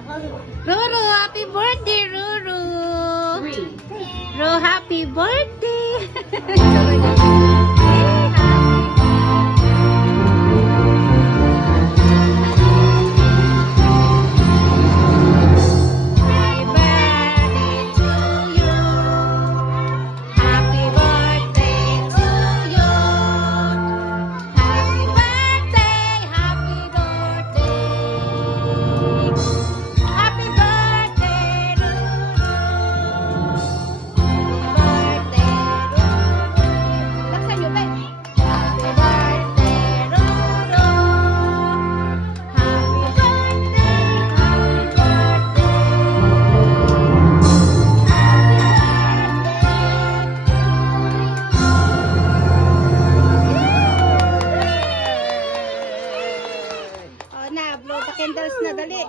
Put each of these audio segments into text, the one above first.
Ruru, happy birthday, Ruru. Ruru, happy birthday. Happy birthday to you. Happy birthday to you. Happy birthday, happy birthday. Happy birthday, Ruru. Birthday, Ruru. Laksan nyo, be. Happy birthday, Ruru. Happy birthday, happy birthday. Oh, na, blow the candles na, dali.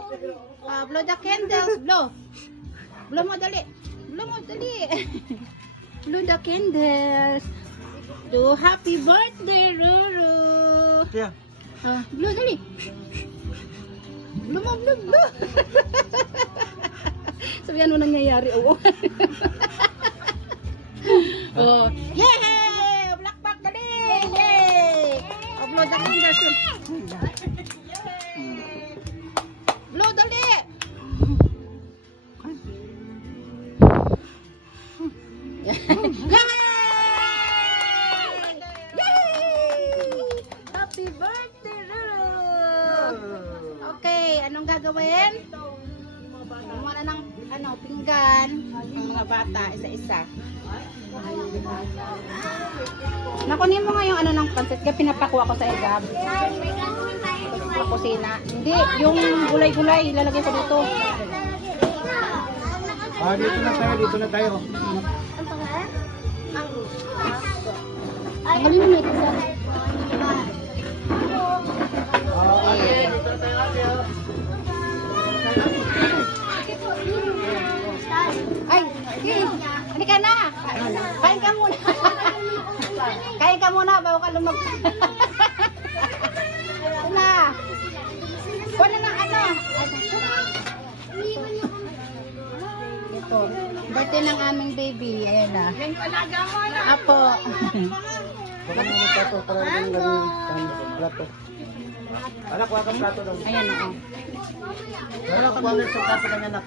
Blow the candles, blow. Blow mo, dali. Blow mo, dali. Blow the candles. Do happy birthday, Ruru. Yeah. Blow, dali. Blow mo, blow, blow. Sabihan mo nangyayari, oo. Oh, yay! Blackback, dali! Yay! Blow the candles yun. Blow, dali! Yay! Yay! Happy birthday, Ruru! Okay, anong gagawin? Kumuha na ng pinggan ang mga bata, isa-isa. Nakunin mo nga yung ng pancit ka, pinapakuha ko sa egab. Sa kusina. Hindi, yung gulay-gulay, ilalagay ko dito. Dito na tayo, dito na tayo. Ang galing mo ito. Ay, hindi ka na. Kain ka muna. Kain ka muna bago ka lumag. Na. Kuha na ng Ito. Birthday ng aming baby. Ayan na. Apo. Baka mo plato para lang plato. Anak, kuha kang plato daw. Ayan na. Wala ka ba sa plato ng anak?